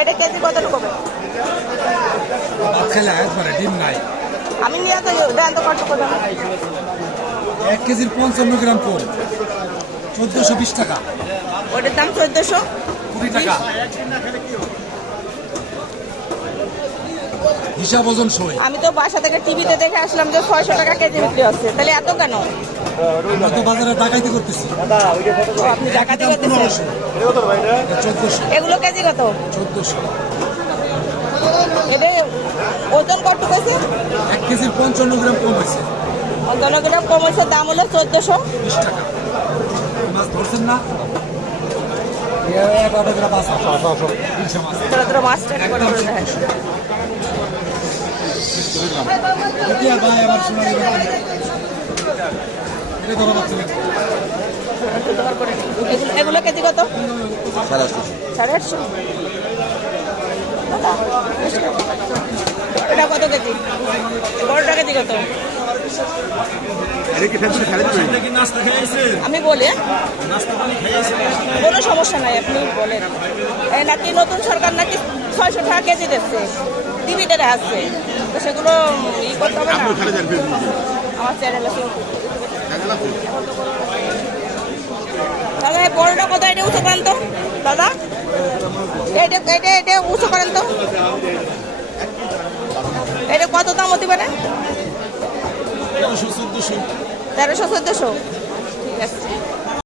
এটা কেজি কত হবে? খেলে একবারে ডিম নাই। আমি নিয়ে তো দেন তো কত করে? এক কেজির পঞ্চান্ন গ্রাম কম। চোদ্দশো বিশ টাকা। ওটার দাম চোদ্দশো? কুড়ি টাকা। হিসাব ওজন সই। আমি তো বাসা থেকে টিভিতে দেখে আসলাম যে ছয়শো টাকা কেজি বিক্রি হচ্ছে। তাহলে এত কেন? বাজারে ডাকাইতে করতেছি। আপনি ডাকাতি করতেছেন? এগুলো কেজি কত? চোদ্দশো। এদের ওজন কত গেছে এক কেজির পঞ্চান্ন গ্রাম কম হয়েছে। পঞ্চান্ন গ্রাম কম হচ্ছে দাম হলো চোদ্দশো। বিশ টাকা। মাছ ধরছেন না? মাছ এগুলো- কেজি কত সাড়ে আটশো। দাদা, এটা কত কেজি? বড়টা কেজি কত আমি বলি হ্যাঁ? কোনো সমস্যা নাই আপনি বলেন। এই নাকি নতুন সরকার নাকি ছয়শো টাকা কেজি দিচ্ছে? টিভিতে আসছে তো সেগুলো ই করতে হবে না। আমার চ্যানেলে দাদা এই বড়টা কত এটা উঁচু করেন তো দাদা এটা এটা এটা উঁচু করেন তো এটা কত দাম হতে পারে? তেরোশো চোদ্দোশো। ঠিক আছে।